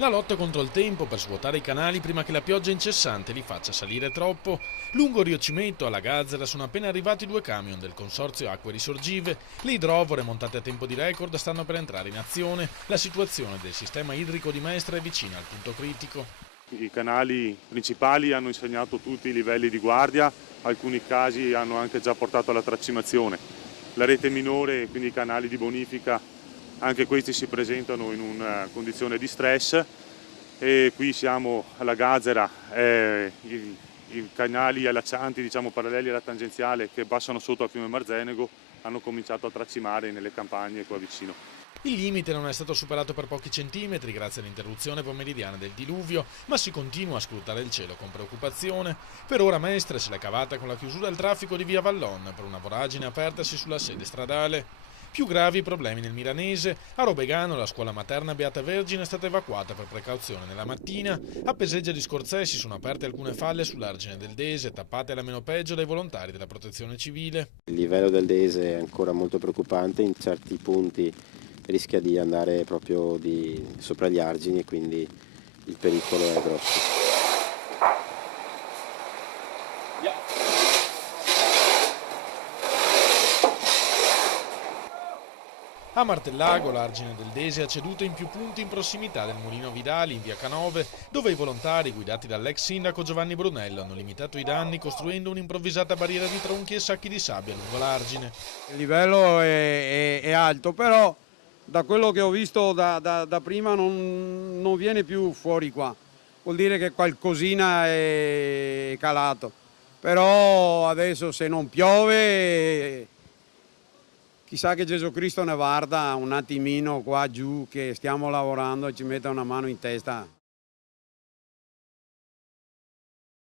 La lotta contro il tempo per svuotare i canali prima che la pioggia incessante li faccia salire troppo. Lungo Rio Cimetto, alla Gazzera, sono appena arrivati 2 camion del consorzio Acque Risorgive. Le idrovore, montate a tempo di record, stanno per entrare in azione. La situazione del sistema idrico di Mestre è vicina al punto critico. I canali principali hanno insegnato tutti i livelli di guardia, alcuni casi hanno anche già portato alla tracimazione. La rete minore, quindi i canali di bonifica, anche questi si presentano in una condizione di stress e qui siamo alla Gazzera, i canali allaccianti, diciamo paralleli alla tangenziale che passano sotto al fiume Marzenego hanno cominciato a tracimare nelle campagne qua vicino. Il limite non è stato superato per pochi centimetri grazie all'interruzione pomeridiana del diluvio, ma si continua a scrutare il cielo con preoccupazione. Per ora Mestre se l'è cavata con la chiusura del traffico di via Vallon per una voragine apertasi sulla sede stradale. Più gravi i problemi nel Milanese. A Robegano la scuola materna Beata Vergine è stata evacuata per precauzione nella mattina. A Peseggia di Scorzè si sono aperte alcune falle sull'argine del Dese, tappate alla meno peggio dai volontari della protezione civile. Il livello del Dese è ancora molto preoccupante, in certi punti rischia di andare proprio sopra gli argini e quindi il pericolo è grosso. A Martellago l'argine del Dese ha ceduto in più punti in prossimità del Mulino Vidali in via Canove, dove i volontari guidati dall'ex sindaco Giovanni Brunello hanno limitato i danni costruendo un'improvvisata barriera di tronchi e sacchi di sabbia lungo l'argine. Il livello è alto, però da quello che ho visto da prima non viene più fuori qua. Vuol dire che qualcosina è calato. Però adesso se non piove, chissà che Gesù Cristo ne guarda un attimino qua giù, che stiamo lavorando e ci metta una mano in testa.